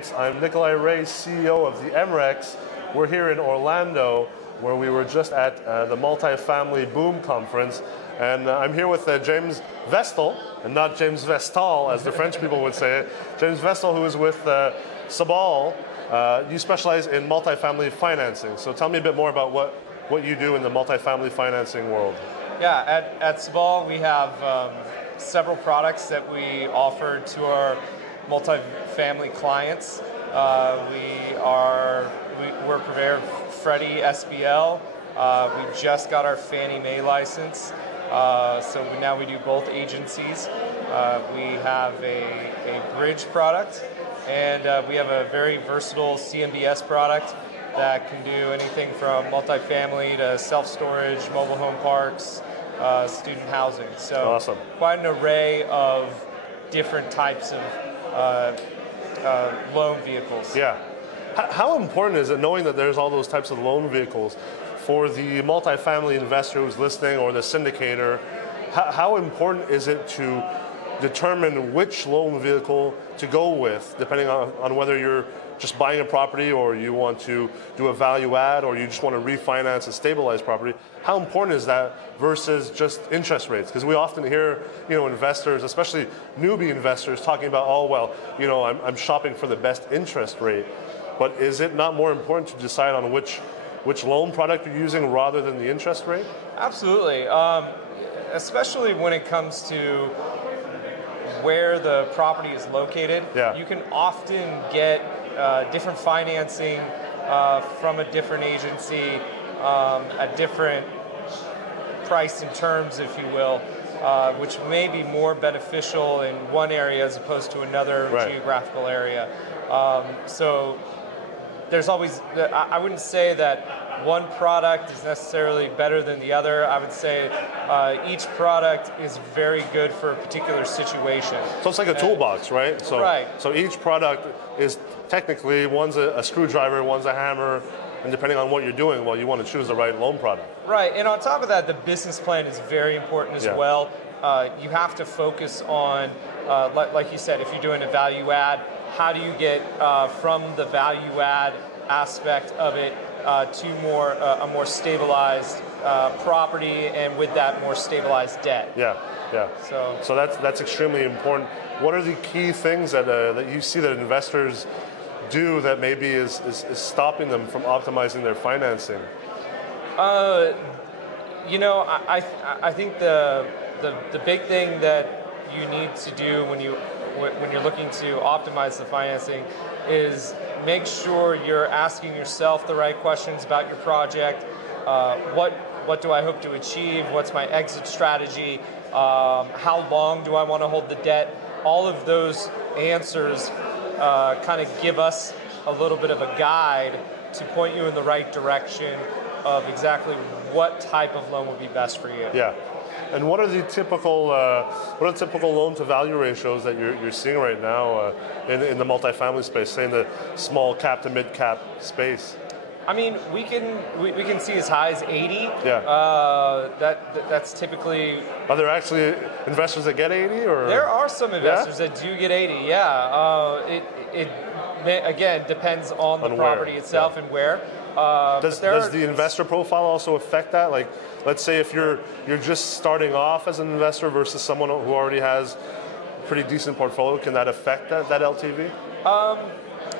I'm Nikolaï Ray, CEO of the MREX. We're here in Orlando, where we were just at the Multifamily Boom conference. And I'm here with James Vestal, and not James Vestal, as the French people would say it. James Vestal, who is with Sabal. You specialize in multifamily financing. So tell me a bit more about what you do in the multifamily financing world. Yeah, at Sabal, we have several products that we offer to our multifamily clients. We're purveyor of Freddie SBL. We just got our Fannie Mae license, so now we do both agencies. We have a bridge product, and we have a very versatile CMBS product that can do anything from multifamily to self-storage, mobile home parks, student housing. So awesome. Quite an array of different types of loan vehicles. Yeah. How important is it, knowing that there's all those types of loan vehicles, for the multifamily investor who's listening or the syndicator? How important is it to determine which loan vehicle to go with, depending on whether you're just buying a property or you want to do a value add or you just want to refinance a stabilized property? How important is that versus just interest rates? Because we often hear, investors, especially newbie investors, talking about, oh, well, I'm shopping for the best interest rate. But is it not more important to decide on which loan product you're using rather than the interest rate? Absolutely, especially when it comes to where the property is located. Yeah. You can often get different financing from a different agency at different price and terms, if you will, which may be more beneficial in one area as opposed to another geographical area. So there's always, I wouldn't say that one product is necessarily better than the other. I would say each product is very good for a particular situation. So it's like a toolbox, right? So each product is technically, one's a screwdriver, one's a hammer, and depending on what you're doing, well, you want to choose the right loan product. Right, and on top of that, the business plan is very important as well. You have to focus on, like you said, if you're doing a value add, how do you get from the value add aspect of it to a more stabilized property, and with that, more stabilized debt. Yeah. So that's extremely important. What are the key things that you see that investors do that maybe is stopping them from optimizing their financing? I think the big thing that you need to do when you're looking to optimize the financing is make sure you're asking yourself the right questions about your project. What do I hope to achieve? What's my exit strategy? How long do I want to hold the debt? All of those answers kind of give us a little bit of a guide to point you in the right direction of exactly what type of loan would be best for you. Yeah. And what are the typical loan to value ratios that you're seeing right now in the multifamily space, say in the small cap to mid cap space? I mean, we can see as high as 80. Yeah. That's typically. Are there actually investors that get 80, or? There are some investors that do get 80. Yeah. It again depends on the property itself and where. Does the investor profile also affect that? Like, let's say if you're just starting off as an investor versus someone who already has a pretty decent portfolio, can that affect that LTV?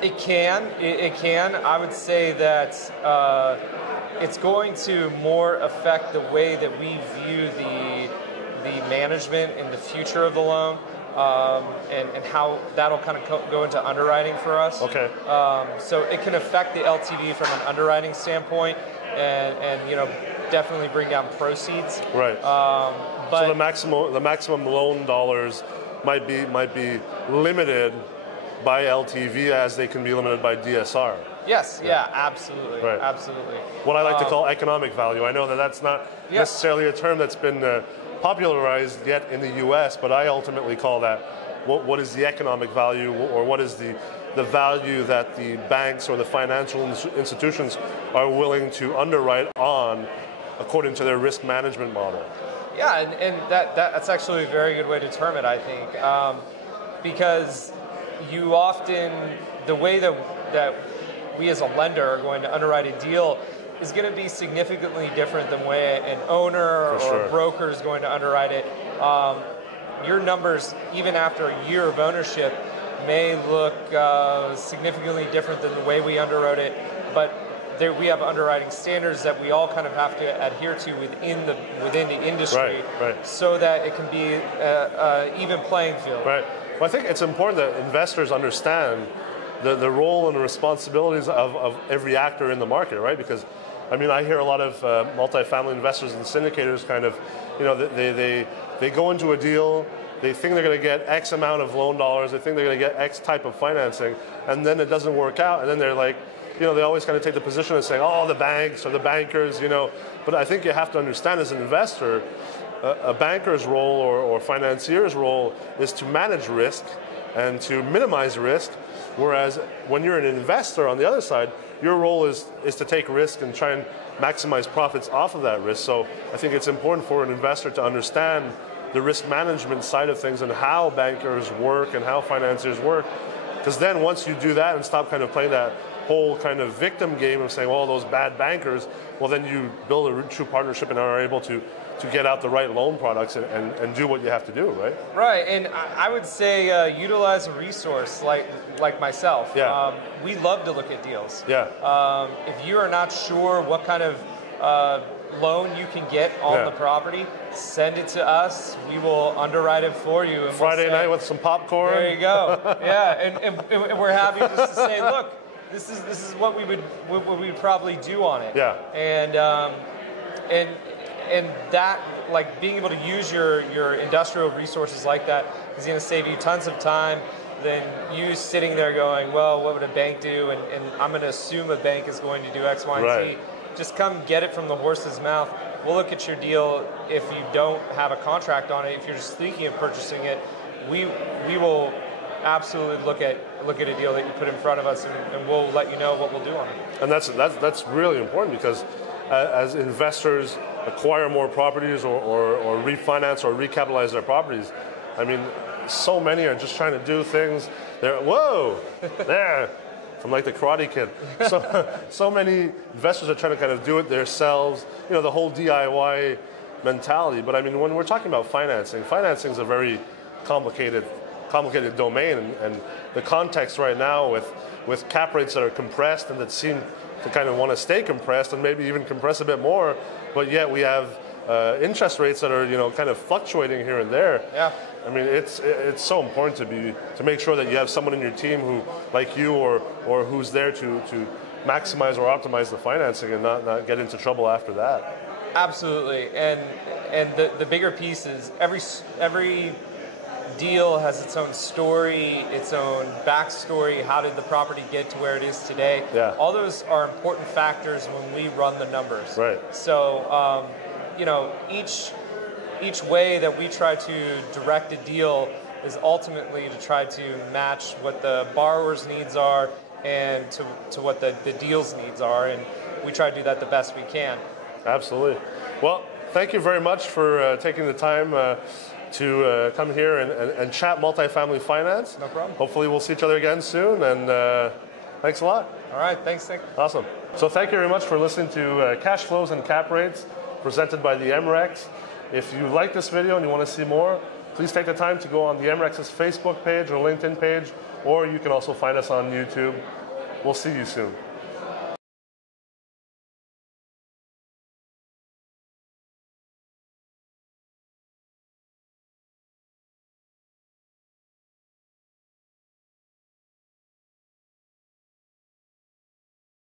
It can. It can. I would say that it's going to more affect the way that we view the management and the future of the loan, and how that'll kind of go into underwriting for us. Okay. So it can affect the LTV from an underwriting standpoint, and definitely bring down proceeds. Right. But so the maximum loan dollars might be limited by LTV as they can be limited by DSR. Yes, yeah, absolutely, right. Absolutely. What I like to call economic value. I know that's not necessarily a term that's been popularized yet in the US, but I ultimately call that what is the economic value, or what is the value that the banks or the financial institutions are willing to underwrite on according to their risk management model. Yeah, and that's actually a very good way to term it, I think, because you often the way that we as a lender are going to underwrite a deal is going to be significantly different than the way an owner or a broker is going to underwrite it. Your numbers, even after a year of ownership, may look significantly different than the way we underwrote it, but we have underwriting standards that we all kind of have to adhere to within the industry, so that it can be an even playing field. Right. Well, I think it's important that investors understand the role and the responsibilities of every actor in the market, right? Because, I mean, I hear a lot of multifamily investors and syndicators kind of, you know, they go into a deal, they think they're going to get X amount of loan dollars, they think they're going to get X type of financing, and then it doesn't work out, and then they're like, you know, they always kind of take the position of saying, oh, the banks or the bankers, you know. But I think you have to understand as an investor, a banker's role or financier's role is to manage risk and to minimize risk, whereas when you're an investor on the other side, your role is to take risk and try and maximize profits off of that risk. So I think it's important for an investor to understand the risk management side of things and how bankers work and how financiers work. Because then once you do that and stop kind of playing that whole kind of victim game of saying, well, those bad bankers, well, then you build a true partnership and are able to get out the right loan products and do what you have to do, right? Right, and I would say utilize a resource like myself. Yeah. We love to look at deals. Yeah. If you are not sure what kind of loan you can get on the property, send it to us. We will underwrite it for you. And Friday night with some popcorn. There you go. Yeah, and we're happy just to say, look, this is what we would probably do on it. Yeah. And that, like, being able to use your industrial resources like that is going to save you tons of time than you sitting there going, well, what would a bank do? And I'm going to assume a bank is going to do X, Y, and Z. Just come get it from the horse's mouth. We'll look at your deal. If you don't have a contract on it, if you're just thinking of purchasing it, we will absolutely look at a deal that you put in front of us, and we'll let you know what we'll do on it. And that's really important, because as investors acquire more properties or refinance or recapitalize their properties, I mean, so many are just trying to do things. They're, whoa, there, I'm like the Karate Kid. So many investors are trying to kind of do it themselves, you know, the whole DIY mentality. But I mean, when we're talking about financing is a very complicated domain, and the context right now with cap rates that are compressed and that seem to kind of want to stay compressed and maybe even compress a bit more, but yet we have interest rates that are, you know, kind of fluctuating here and there. Yeah. I mean, it's so important to make sure that you have someone in your team who, like you, or who's there to maximize or optimize the financing and not get into trouble after that. Absolutely, and the bigger piece is every deal has its own story, its own backstory. How did the property get to where it is today? Yeah. All those are important factors when we run the numbers. Right. So, you know, each way that we try to direct a deal is ultimately to try to match what the borrower's needs are and to what the deal's needs are, and we try to do that the best we can. Absolutely. Well, thank you very much for taking the time to come here and chat multifamily finance. No problem. Hopefully we'll see each other again soon, and thanks a lot. All right, thanks, Nick. Awesome. So thank you very much for listening to Cash Flows and Cap Rates, presented by the MREX. If you like this video and you want to see more, please take the time to go on the MREX's Facebook page or LinkedIn page, or you can also find us on YouTube. We'll see you soon.